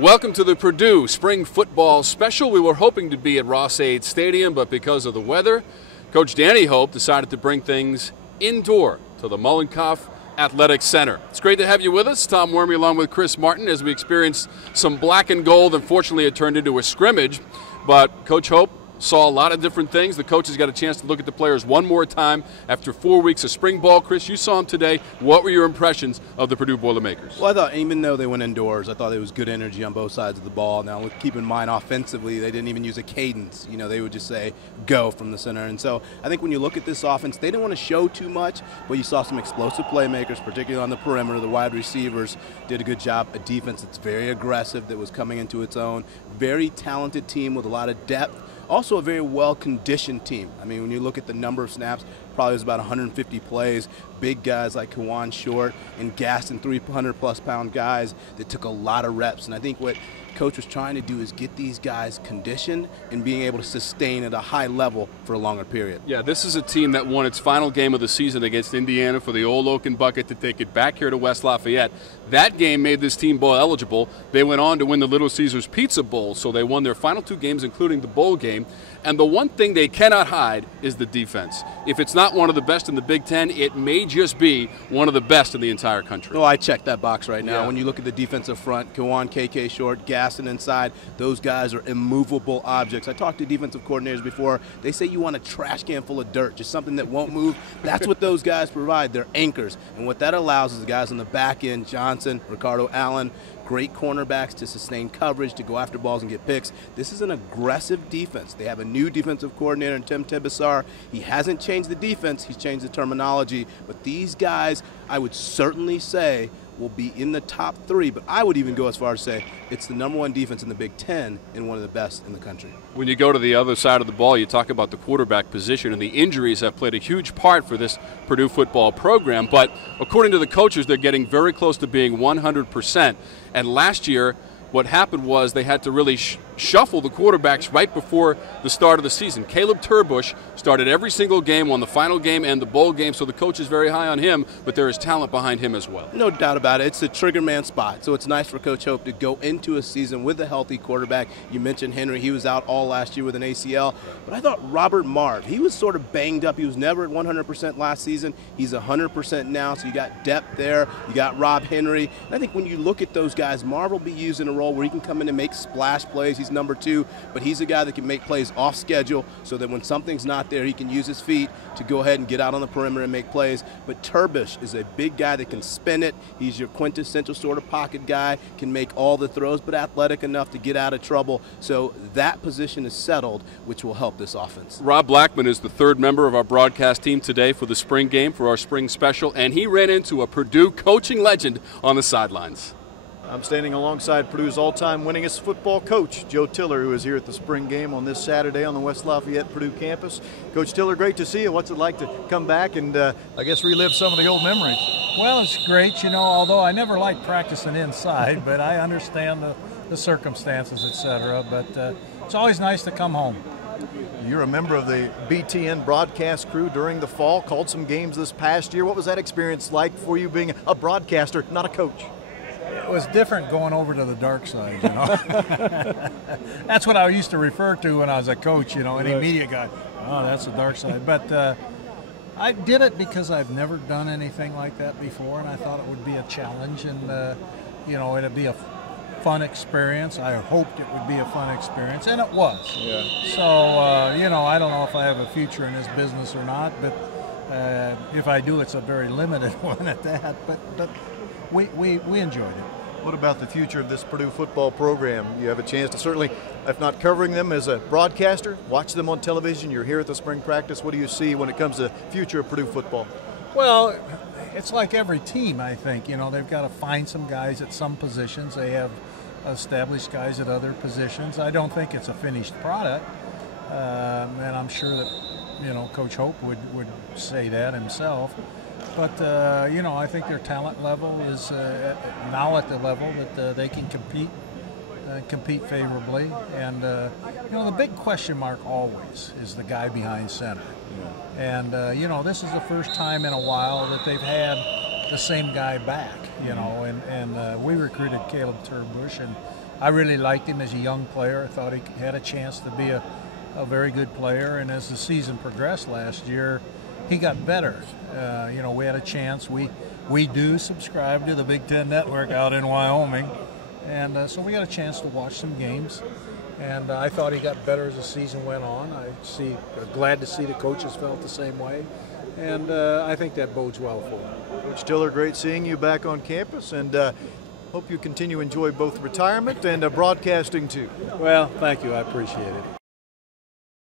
Welcome to the Purdue Spring Football Special. We were hoping to be at Ross-Ade Stadium, but because of the weather, Coach Danny Hope decided to bring things indoor to the Mullenkoff Athletic Center. It's great to have you with us. Tom Werme along with Chris Martin as we experienced some black and gold. Unfortunately, it turned into a scrimmage, but Coach Hope saw a lot of different things. The coaches got a chance to look at the players one more time after 4 weeks of spring ball. Chris, you saw them today. What were your impressions of the Purdue Boilermakers? Well, I thought even though they went indoors, I thought there was good energy on both sides of the ball. Now, keep in mind, offensively, they didn't even use a cadence. You know, they would just say, go from the center. And so I think when you look at this offense, they didn't want to show too much, but you saw some explosive playmakers, particularly on the perimeter. The wide receivers did a good job. A defense that's very aggressive that was coming into its own. Very talented team with a lot of depth. Also a very well-conditioned team. I mean, when you look at the number of snaps, probably was about 150 plays. Big guys like Kawan Short and Gaston, 300-plus pound guys that took a lot of reps. And I think what Coach was trying to do is get these guys conditioned and being able to sustain at a high level for a longer period. Yeah, this is a team that won its final game of the season against Indiana for the Old Oaken Bucket to take it back here to West Lafayette. That game made this team bowl eligible. They went on to win the Little Caesars Pizza Bowl, so they won their final 2 games, including the bowl game. And the one thing they cannot hide is the defense. If it's not one of the best in the Big Ten, it may just be one of the best in the entire country. Well, I check that box right now. Yeah. When you look at the defensive front, Kawan, KK Short, Gaston inside, those guys are immovable objects. I talked to defensive coordinators before. They say you want a trash can full of dirt, just something that won't move. That's what those guys provide. They're anchors. And what that allows is the guys on the back end, Johnson, Ricardo Allen, great cornerbacks to sustain coverage, to go after balls and get picks. This is an aggressive defense. They have a new defensive coordinator in Tim Tibesar. He hasn't changed the defense. He's changed the terminology. But these guys, I would certainly say, will be in the top 3, but I would even go as far as say it's the #1 defense in the Big Ten and one of the best in the country. When you go to the other side of the ball, you talk about the quarterback position, and the injuries have played a huge part for this Purdue football program, but according to the coaches, they're getting very close to being 100%. And last year, what happened was they had to really shuffle the quarterbacks right before the start of the season. Caleb Turbush started every single game, won the final game and the bowl game, so the coach is very high on him, but there is talent behind him as well. No doubt about it. It's a trigger man spot, so it's nice for Coach Hope to go into a season with a healthy quarterback. You mentioned Henry. He was out all last year with an ACL, but I thought Robert Marv, he was sort of banged up. He was never at 100% last season. He's 100% now, so you got depth there. You got Rob Henry. And I think when you look at those guys, Marv will be used in a role where he can come in and make splash plays. He's number 2, but he's a guy that can make plays off schedule so that when something's not there, he can use his feet to go ahead and get out on the perimeter and make plays. But Turbush is a big guy that can spin it. He's your quintessential sort of pocket guy, can make all the throws, but athletic enough to get out of trouble. So that position is settled, which will help this offense. Rob Blackman is the 3rd member of our broadcast team today for the spring game, for our spring special, and he ran into a Purdue coaching legend on the sidelines. I'm standing alongside Purdue's all-time winningest football coach, Joe Tiller, who is here at the spring game on this Saturday on the West Lafayette Purdue campus. Coach Tiller, great to see you. What's it like to come back and, I guess, relive some of the old memories? Well, it's great, you know, although I never liked practicing inside, but I understand the circumstances, etc. But it's always nice to come home. You're a member of the BTN broadcast crew during the fall, called some games this past year. What was that experience like for you being a broadcaster, not a coach? It was different going over to the dark side, you know. That's what I used to refer to when I was a coach, you know, an immediate guy. Oh, that's the dark side. But I did it because I've never done anything like that before, and I thought it would be a challenge, and, you know, it'd be a fun experience. I hoped it would be a fun experience, and it was. Yeah. So, you know, I don't know if I have a future in this business or not, but if I do, it's a very limited one at that. But we enjoyed it. What about the future of this Purdue football program? You have a chance to certainly, if not covering them as a broadcaster, watch them on television. You're here at the spring practice. What do you see when it comes to the future of Purdue football? Well, it's like every team, I think. You know, they've got to find some guys at some positions. They have established guys at other positions. I don't think it's a finished product, and I'm sure that, you know, Coach Hope would say that himself. But, you know, I think their talent level is now at the level that they can compete favorably. And, you know, the big question mark always is the guy behind center. And, you know, this is the first time in a while that they've had the same guy back, you know, and we recruited Caleb Turbush, and I really liked him as a young player. I thought he had a chance to be a very good player, and as the season progressed last year, he got better. You know, we had a chance. We do subscribe to the Big Ten Network out in Wyoming, and so we got a chance to watch some games. And I thought he got better as the season went on. Glad to see the coaches felt the same way, and I think that bodes well for him. Coach Tiller, great seeing you back on campus, and hope you continue to enjoy both retirement and broadcasting too. Well, thank you. I appreciate it.